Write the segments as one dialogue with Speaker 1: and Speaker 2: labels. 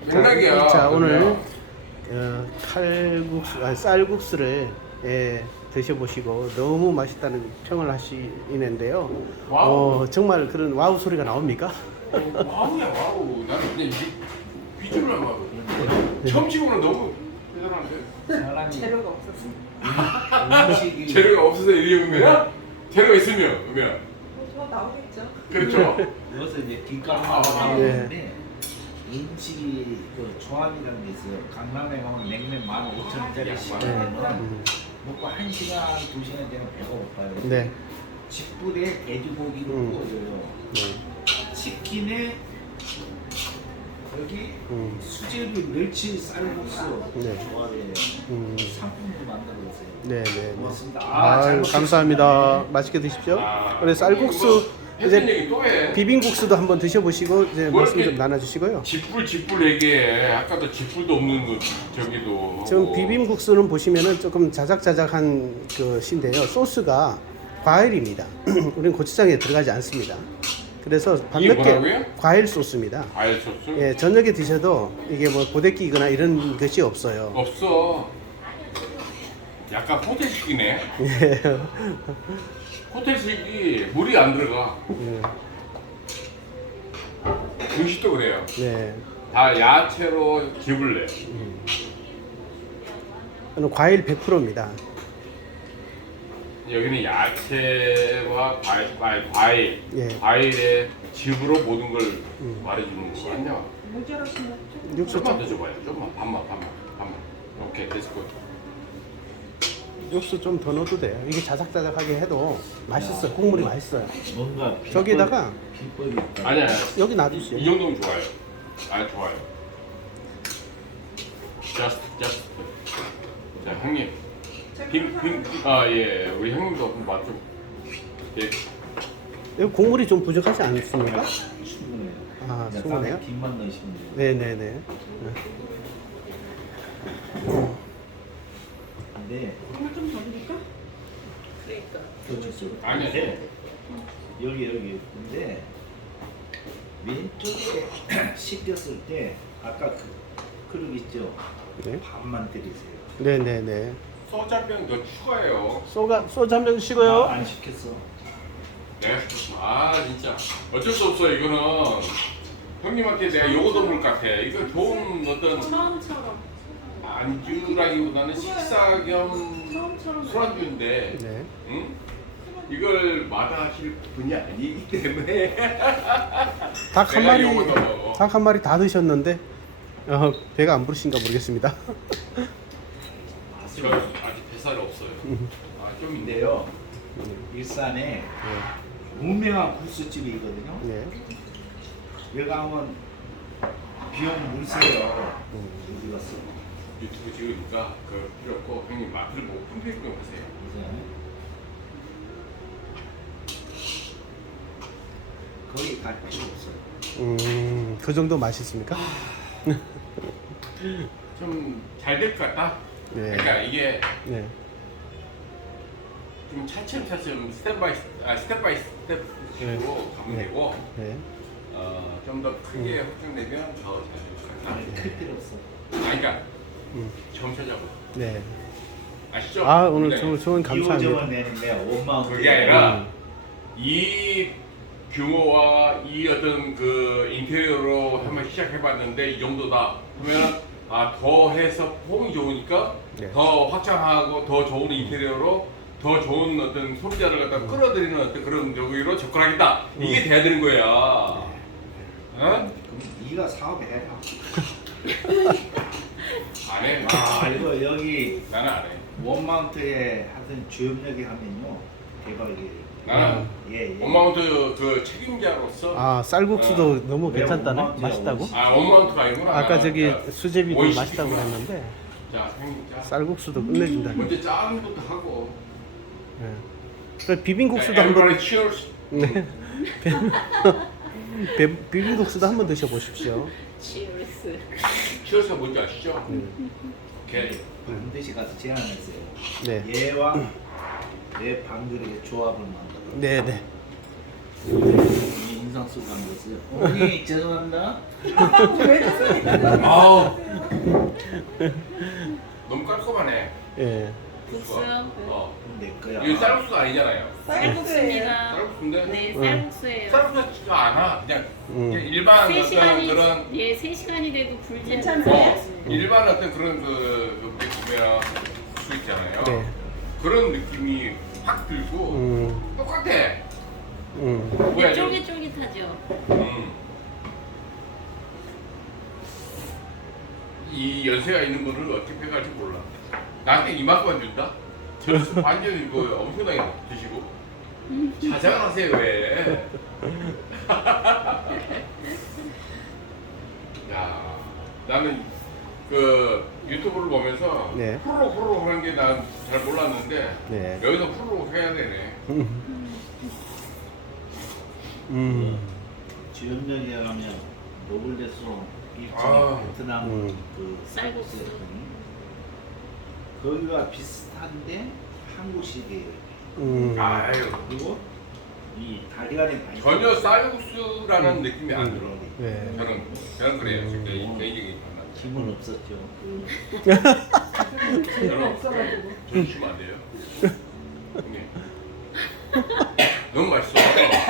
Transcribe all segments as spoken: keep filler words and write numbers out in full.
Speaker 1: 맥락이야.
Speaker 2: 자, 오늘
Speaker 1: 그러면.
Speaker 2: 어, 칼국수, 아니, 쌀국수를 예, 드셔보시고 너무 맛있다는 평을 하시는데요.
Speaker 1: 와우.
Speaker 2: 어, 정말 그런 와우 소리가 나옵니까?
Speaker 1: 어, 와우야 와우. 나는 그냥 이 비주얼만 봐도 처음 치고는 너무 대단한데.
Speaker 3: 사람이
Speaker 4: 재료가 없었어.
Speaker 3: 음식이
Speaker 1: 재료가 없어서 이런 거야? 재료가 있으면 그러면
Speaker 4: 저 나오겠죠.
Speaker 1: 그렇죠.
Speaker 3: 넣어서 이제 김가루
Speaker 1: 아,
Speaker 3: 나오는데 음식이 그 조합이라는 게 있어요. 강남에 가면 냉면 만 오천 원짜리
Speaker 1: 네.
Speaker 3: 시키면은
Speaker 2: 음,
Speaker 3: 먹고 한 시간 두 시간 되면 배가 고파요.
Speaker 2: 네.
Speaker 3: 집불에 돼지고기를
Speaker 2: 음.
Speaker 3: 구워줘요.
Speaker 2: 네.
Speaker 3: 치킨에 여기
Speaker 2: 음,
Speaker 3: 수제비 멸치 쌀국수
Speaker 2: 네.
Speaker 3: 조합이에요.
Speaker 2: 음,
Speaker 3: 상품도 만들어주세요.
Speaker 2: 네, 네, 네.
Speaker 3: 고맙습니다.
Speaker 2: 아,
Speaker 3: 잘 먹겠습니다.
Speaker 2: 감사합니다. 맛있게 드십시오.
Speaker 1: 아,
Speaker 2: 오늘 쌀국수
Speaker 1: 이제
Speaker 2: 이제
Speaker 1: 얘기 또 해.
Speaker 2: 비빔국수도 한번 드셔보시고 이제
Speaker 1: 뭘
Speaker 2: 말씀 좀
Speaker 1: 이렇게
Speaker 2: 나눠주시고요.
Speaker 1: 집불 집불 얘기해. 아까도 집불도 없는 거 저기도.
Speaker 2: 지금 비빔국수는 보시면은 조금 자작자작한 것인데요. 소스가 과일입니다. 우리는 고추장에 들어가지 않습니다. 그래서
Speaker 1: 이게
Speaker 2: 밤늦게
Speaker 1: 뭐라고요?
Speaker 2: 과일 소스입니다.
Speaker 1: 과일 소스?
Speaker 2: 예, 저녁에 드셔도 이게 뭐 고데기거나 이런 것이 없어요.
Speaker 1: 없어. 약간 호텔식이네.
Speaker 2: 예.
Speaker 1: 호텔식이 물이 안 들어가.
Speaker 2: 예.
Speaker 1: 음식도 그래요.
Speaker 2: 네.
Speaker 1: 다 야채로 깁을 내.
Speaker 2: 저는 과일 백 퍼센트입니다.
Speaker 1: 여기는 야채와 과일, 과일, 과일,
Speaker 2: 예.
Speaker 1: 과일의 즙으로 모든 걸
Speaker 2: 음.
Speaker 1: 말해주는 거 아니야?
Speaker 4: 모자라시면 좀
Speaker 2: 육수
Speaker 1: 조금만
Speaker 2: 좀,
Speaker 1: 더 줘봐요. 조금만, 반만, 반만, 반만. 오케이, 됐고.
Speaker 2: 육수 좀 더 넣어도 돼요. 이게 자작자작하게 해도 맛있어요. 국물이 맛있어요.
Speaker 3: 뭔가 비법-
Speaker 2: 저기다가
Speaker 3: 비법이 있다.
Speaker 1: 아니야,
Speaker 2: 여기
Speaker 1: 이
Speaker 2: 놔두세요.
Speaker 1: 정도면 좋아요. 아, 좋아요. just, just. 자, 형님. 빈, 빈, 아, 예. 우리 형님도 한번 맛 좀. 예.
Speaker 2: 여기 국물이 좀 부족하지 않습니까?
Speaker 3: 충분해요.
Speaker 2: 아,
Speaker 3: 그냥
Speaker 2: 충분해요?
Speaker 3: 다음에 김만 넣으시면 돼요.
Speaker 2: 네네네.
Speaker 3: 근데
Speaker 4: 하나 좀 더 드릴까? 그러니까.
Speaker 3: 그렇죠.
Speaker 1: 아니요.
Speaker 3: 근데 여기 여기 근데 왼쪽에 씻겼을 때 아까 그 그릇 있죠?
Speaker 2: 네.
Speaker 3: 반만 드리세요.
Speaker 2: 네네네.
Speaker 1: 소주 한 병 더 추가해요.
Speaker 2: 소가 소주 한 병 주시고요.
Speaker 3: 아, 안 시켰어.
Speaker 1: 네. 아, 진짜. 어쩔 수 없어요, 이거는. 형님한테 내가 요거도 물을 것 같아. 이거 좋은 어떤
Speaker 4: 처음처럼.
Speaker 1: 안주라기보다는 식사 겸
Speaker 4: 처음처럼.
Speaker 1: 술안주인데,
Speaker 2: 네.
Speaker 1: 응? 이걸 마다하실 분이 아니기 때문에.
Speaker 2: 닭 한
Speaker 1: 내가
Speaker 2: 마리
Speaker 1: 요거 넣어.
Speaker 2: 닭 한 마리 다 드셨는데 어, 배가 안 부르신가 모르겠습니다.
Speaker 1: 저 아직 뱃살이 없어요. 아, 좀 있네.
Speaker 3: 근데요 일산에
Speaker 2: 네.
Speaker 3: 유명한 국수집이 있거든요.
Speaker 2: 네.
Speaker 3: 여기 가면 비용 물세요.
Speaker 2: 음.
Speaker 3: 어디 갔어?
Speaker 1: 유튜브 찍으니까 그 필요 없고 형님 맛을 보고 품평 좀 하세요.
Speaker 3: 거기 갈 필요 없어요.
Speaker 2: 음, 그 정도 맛있습니까?
Speaker 1: 좀 잘 될 것 같다.
Speaker 2: 네.
Speaker 1: 그러니까 이게
Speaker 2: 네.
Speaker 1: 좀 차츰차츰 스텝 바이 스텝, 아, 스텝 바이 스텝으로
Speaker 2: 네.
Speaker 1: 가면
Speaker 2: 네.
Speaker 1: 되고
Speaker 2: 네.
Speaker 1: 어, 좀 더 크게 확장되면 더 잘 될 것 같다.
Speaker 3: 클 필요 없어.
Speaker 1: 아, 그러니까
Speaker 2: 음.
Speaker 1: 점차적으로
Speaker 2: 네.
Speaker 1: 아시죠?
Speaker 2: 아, 오늘
Speaker 1: 네.
Speaker 2: 좋은 좋은
Speaker 3: 이호점은
Speaker 2: 감사합니다.
Speaker 3: 내는데 오만 원.
Speaker 1: 그게 아니라
Speaker 2: 음.
Speaker 1: 이 규모와 이 어떤 그 인테리어로 한번 시작해봤는데 이 정도다. 그러면 아, 더 해서 폼이 좋으니까
Speaker 2: 네.
Speaker 1: 더 확장하고 더 좋은 인테리어로 더 좋은 어떤 소비자를 갖다 끌어들이는 어떤 그런 저기로 접근하겠다. 이게 돼야 되는 거야. 어?
Speaker 3: 그럼 네가 사업해라.
Speaker 1: 안 해.
Speaker 3: 아,
Speaker 1: 아,
Speaker 3: 이거 여기
Speaker 1: 나는 안 해.
Speaker 3: 원마운트에 하여튼 주협력이 하면요 대박이에요.
Speaker 1: 나는
Speaker 3: 예, 예.
Speaker 1: 원마운트 그 책임자로서
Speaker 2: 아, 쌀국수도 너무
Speaker 3: 왜
Speaker 2: 괜찮다네.
Speaker 3: 원마운트야,
Speaker 2: 맛있다고?
Speaker 3: 원시?
Speaker 1: 아, 원마운트가 아니구나.
Speaker 2: 아까 저기
Speaker 1: 자,
Speaker 2: 수제비도
Speaker 1: 원시
Speaker 2: 맛있다고
Speaker 1: 시키구나.
Speaker 2: 그랬는데
Speaker 1: 자, 형님 자.
Speaker 2: 쌀국수도 끝내준다.
Speaker 1: 먼저 짜는 것부터 하고.
Speaker 2: 네. 그래, 비빔국수도
Speaker 1: 자,
Speaker 2: 한번
Speaker 1: everybody cheers.
Speaker 2: 네. 비- 비빔국수도 한번 드셔보십시오.
Speaker 4: 치얼스.
Speaker 1: cheers가 뭔지 아시죠?
Speaker 2: 음.
Speaker 1: 오케이.
Speaker 3: 반드시 가서 제안했어요.
Speaker 2: 네.
Speaker 3: 얘와 내 방들의 조합을 만들어.
Speaker 2: 네, 네.
Speaker 3: 이 인상 쓰고 앉았어요. 어머니 죄송합니다.
Speaker 4: 왜 저래?
Speaker 1: 아우 너무 깔끔하네.
Speaker 2: 예.
Speaker 5: 국수요?
Speaker 1: 어.
Speaker 3: 내 거야.
Speaker 1: 이거 쌀국수가 아니잖아요.
Speaker 5: 쌀국수입니다.
Speaker 1: 쌀국수인데
Speaker 5: 네,
Speaker 2: 응.
Speaker 5: 쌀국수예요.
Speaker 1: 쌀국수가 않아. 그냥
Speaker 2: 음.
Speaker 1: 그냥 일반
Speaker 5: 세
Speaker 1: 어떤
Speaker 5: 시간이
Speaker 1: 그런
Speaker 5: 예, 세 시간이 돼도 불지
Speaker 4: 괜찮아요?
Speaker 1: 어, 일반 어떤 그런 그, 그 우리 보면 국수 있잖아요.
Speaker 2: 네.
Speaker 1: 그런 느낌이 확 들고
Speaker 2: 음.
Speaker 1: 똑같아.
Speaker 2: 음.
Speaker 1: 뭐야 이거?
Speaker 5: 쫄깃쫄깃하죠.
Speaker 1: 음. 이 연세가 있는 분을 어떻게 평가할지 몰라. 나한테 이만큼만 준다? 저는 완전 이거 엄청나게 드시고 자장을 하세요 왜? 야, 나는 그 유튜브를 보면서
Speaker 2: 네.
Speaker 1: 후루룩 후루룩 하는 게 난 잘 몰랐는데
Speaker 2: 네.
Speaker 1: 여기서 후루룩 해야 되네.
Speaker 2: 음.
Speaker 3: 지역역에 가면 노블레스로
Speaker 1: 아.
Speaker 3: 베트남
Speaker 2: 음.
Speaker 3: 그
Speaker 5: 쌀국수.
Speaker 3: 거기가 비슷한데 한국식이에요.
Speaker 2: 음.
Speaker 1: 아유,
Speaker 3: 그리고 이 다리안에 많이
Speaker 1: 전혀 쌀국수라는
Speaker 2: 음.
Speaker 1: 느낌이 안 들어.
Speaker 2: 네.
Speaker 1: 저는 저는 그래요.
Speaker 2: 음.
Speaker 1: 제 개인적인 판단.
Speaker 3: 힘은 없었죠.
Speaker 4: 재미가 없어가지고.
Speaker 1: 저 주시면 안 돼요? 형님. 너무 맛있어.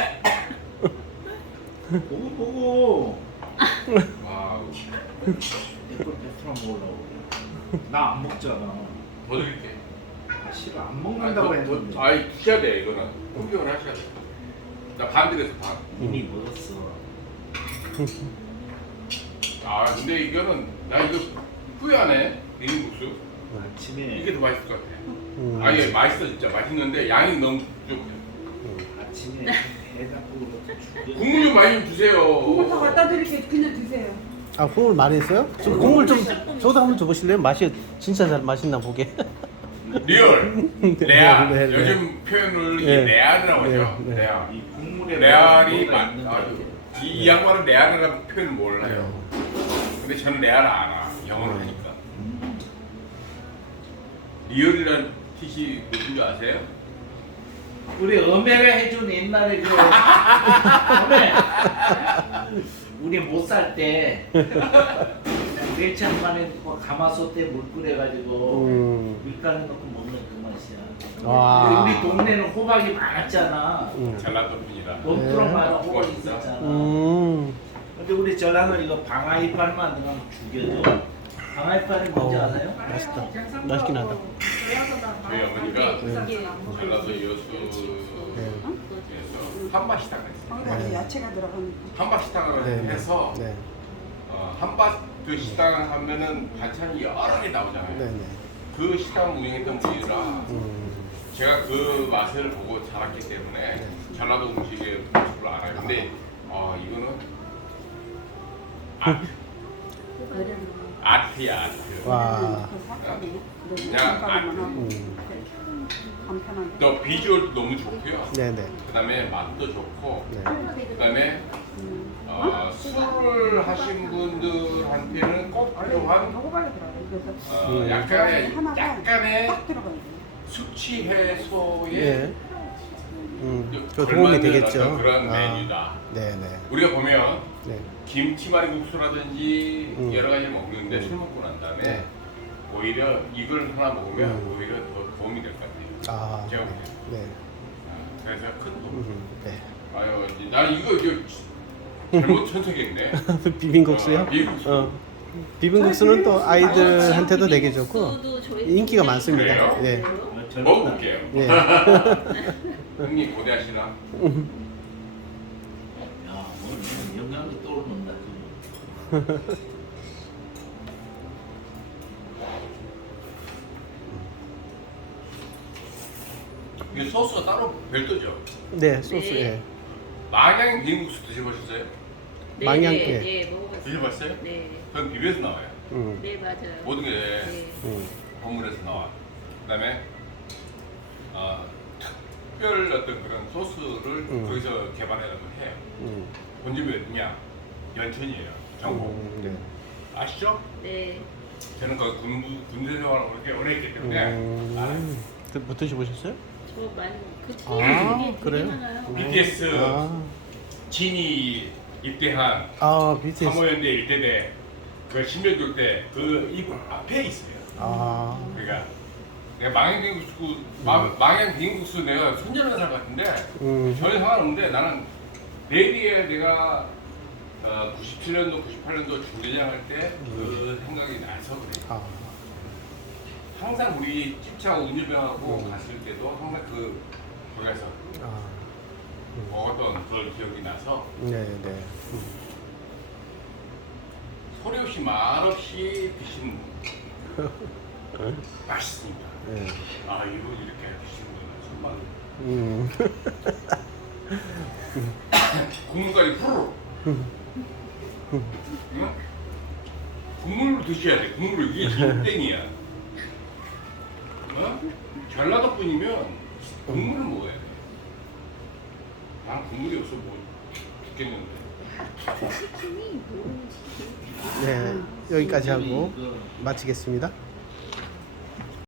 Speaker 3: 보고 보고
Speaker 1: 와우.
Speaker 3: 내걸 베트남 먹으려고. 나 안 먹잖아.
Speaker 1: 더 드릴게.
Speaker 3: 아, 싫어 안 먹는다고 했는데
Speaker 1: 더, 아이 드셔야 돼 이거는. 공격을 하셔야 돼. 나 반 드렸어 반.
Speaker 3: 이미 먹었어.
Speaker 1: 아 근데 이거는 나 이거 후회하네. 비빔국수.
Speaker 3: 아침에
Speaker 1: 이게 더 맛있을 것 같아.
Speaker 2: 음.
Speaker 1: 아예 맛있어 진짜 맛있는데 양이 너무 부족해.
Speaker 3: 아침에 해장국으로 죽여.
Speaker 1: 국물 좀 많이 좀 주세요.
Speaker 4: 국물 다 갖다 드릴게 그냥 드세요.
Speaker 2: 아, 국물 많이 했어요? 저 국물 좀 저도 한번 줘보실래요? 맛이 진짜 잘 맛있나 보게.
Speaker 1: 리얼.
Speaker 2: 네,
Speaker 1: 레알.
Speaker 2: 네, 네.
Speaker 1: 요즘 표현을
Speaker 2: 네.
Speaker 1: 이 레알이라고 하죠.
Speaker 2: 네, 네.
Speaker 1: 레알.
Speaker 3: 이 국물에
Speaker 1: 레알이
Speaker 3: 뭐가
Speaker 1: 마,
Speaker 3: 있는 거
Speaker 1: 아,
Speaker 3: 같아.
Speaker 1: 이, 이 양반은 레알이라는 표현을 몰라요. 근데 저는 레알 알아. 영어를
Speaker 2: 음.
Speaker 1: 하니까. 리얼이라는 뜻이 무슨 줄 아세요?
Speaker 3: 우리 어메가 해준 옛날에 그 어메 우리 못 살 때 멸치 한 마리 넣고 가마솥에 물 끓여가지고
Speaker 2: 음.
Speaker 3: 밀가루 넣고 먹는 그 맛이야.
Speaker 2: 와.
Speaker 3: 우리 동네는 호박이 많았잖아.
Speaker 2: 음.
Speaker 1: 전라도 분이라.
Speaker 3: 논두렁
Speaker 2: 네.
Speaker 3: 마을 호박이
Speaker 1: 고맙습니다.
Speaker 3: 있었잖아.
Speaker 2: 음.
Speaker 3: 근데 우리 전라도 이거 방아이빨만 넣으면 죽여줘. 방아이빨이 뭔지
Speaker 2: 어.
Speaker 3: 아세요?
Speaker 2: 맛있다. 맛있긴 하다.
Speaker 1: 저희 어머니가
Speaker 2: 네.
Speaker 1: 전라도 여수에서
Speaker 2: 네.
Speaker 1: 한밭식당을 했어요.
Speaker 4: 거기다 이제 야채가 들어가니까.
Speaker 1: 한밭식당을
Speaker 2: 네. 네.
Speaker 1: 해서
Speaker 2: 네.
Speaker 1: 어, 한밭 그 식당 하면은 반찬이 여러 개 나오잖아요.
Speaker 2: 네, 네.
Speaker 1: 그 식당 운영했던 분이라
Speaker 2: 음.
Speaker 1: 제가 그 맛을 보고 자랐기 때문에 전라도 음식의 모습을 알아요. 근데 어, 이거는 아트, 아트야 아트.
Speaker 2: 와.
Speaker 1: 그냥 아트.
Speaker 2: 음.
Speaker 4: 간편하게.
Speaker 1: 또 비주얼도 너무 좋고요.
Speaker 2: 네, 네.
Speaker 1: 그다음에 맛도 좋고
Speaker 2: 네.
Speaker 1: 그다음에 어, 술을 하신 분들한테는 꼭 필요한
Speaker 4: 호박이 들어가요. 그래서
Speaker 1: 어,
Speaker 2: 음.
Speaker 1: 약간의
Speaker 4: 하나가
Speaker 1: 약간의
Speaker 4: 딱 들어가요.
Speaker 1: 숙취 해소에
Speaker 2: 예. 음.
Speaker 1: 그
Speaker 2: 그 도움이
Speaker 1: 걸맞는
Speaker 2: 되겠죠.
Speaker 1: 어떤 그런
Speaker 2: 아.
Speaker 1: 메뉴다.
Speaker 2: 네, 네.
Speaker 1: 우리가 보면
Speaker 2: 네.
Speaker 1: 김치말이국수라든지
Speaker 2: 음.
Speaker 1: 여러 가지 먹는데
Speaker 2: 음.
Speaker 1: 술 먹고 난 다음에
Speaker 2: 네.
Speaker 1: 오히려 이걸 하나 먹으면
Speaker 2: 음.
Speaker 1: 오히려 더 도움이 될 것 같아요.
Speaker 2: 아.
Speaker 1: 제가
Speaker 2: 네.
Speaker 1: 보기엔.
Speaker 2: 네.
Speaker 1: 아, 그래서 큰 도움.
Speaker 2: 음. 네.
Speaker 1: 아유, 나는 이거 이거 잘못 선택했네.
Speaker 2: 비빔국수요?
Speaker 1: 어, 비빔국수.
Speaker 2: 어. 비빔국수는 또 아이들한테도 되게 좋고
Speaker 5: 국수도 저희
Speaker 2: 인기가
Speaker 5: 굉장히
Speaker 2: 많습니다.
Speaker 1: 그래요?
Speaker 2: 예.
Speaker 3: 어,
Speaker 1: 먹어볼게요.
Speaker 2: 예.
Speaker 1: 형님 고대하시나?
Speaker 3: 야, 오늘 영양도 떠오른다. 지금.
Speaker 1: 이게 소스가 따로 별도죠.
Speaker 2: 네, 소스.
Speaker 5: 네.
Speaker 2: 예.
Speaker 1: 망향 비빔국수 드셔보셨어요?
Speaker 5: 네,
Speaker 2: 망향,
Speaker 5: 네,
Speaker 2: 예.
Speaker 5: 네, 먹어봤어요.
Speaker 1: 드셔봤어요?
Speaker 5: 네,
Speaker 1: 전 비벼서 나와요.
Speaker 2: 음.
Speaker 5: 네 맞아요.
Speaker 1: 모든 게
Speaker 5: 네.
Speaker 2: 음.
Speaker 1: 건물에서 나와. 그다음에 어, 특별 어떤 그런 소스를
Speaker 2: 음.
Speaker 1: 거기서 개발해서 해요.
Speaker 2: 음.
Speaker 1: 본집이 어디냐? 연천이에요. 전국.
Speaker 2: 음. 네.
Speaker 1: 아시죠?
Speaker 5: 네.
Speaker 1: 저는 그 군부 군대 생활을 그렇게 오래 했기 때문에 알아요.
Speaker 2: 음. 그, 못 드셔보셨어요?
Speaker 5: 저 많이 그
Speaker 2: 아,
Speaker 5: 되게
Speaker 2: 그래요?
Speaker 5: 많아요.
Speaker 2: 음.
Speaker 1: 비티에스
Speaker 2: 아.
Speaker 1: 진이 입대한
Speaker 2: 아, 비티에스.
Speaker 1: 삼호연대 일대대 그 신병교 때그 입 앞에 있어요.
Speaker 2: 아,
Speaker 1: 그러니까 내가 망향비빔국수 마- 망향비빔국수 내가 손녀는 살 같은데
Speaker 2: 음,
Speaker 1: 전혀 상관없는데 나는 내비에 내가 어, 구십칠 년도 구십팔 년도 중대장 할 때 그 생각이 나서 그래.
Speaker 2: 아,
Speaker 1: 항상 우리 찝차하고 은유병하고 갔을 때도 항상 그 거기서
Speaker 2: 아,
Speaker 1: 먹었던 그런 기억이 나서
Speaker 2: 네, 네. 음.
Speaker 1: 소리 없이 말 없이 드시는 맛있습니다.
Speaker 2: 네.
Speaker 1: 아 이거 이렇게 드시는구나 정말.
Speaker 2: 음.
Speaker 1: 국물까지 후루룩. 응? 국물로 드셔야 돼. 국물로 이게 진땡이야. 어? 전라도 분이면 국물을 먹어야 돼. 난 국물이 없어 뭐 죽겠는데.
Speaker 2: 네, 여기까지 하고
Speaker 3: 그
Speaker 2: 마치겠습니다.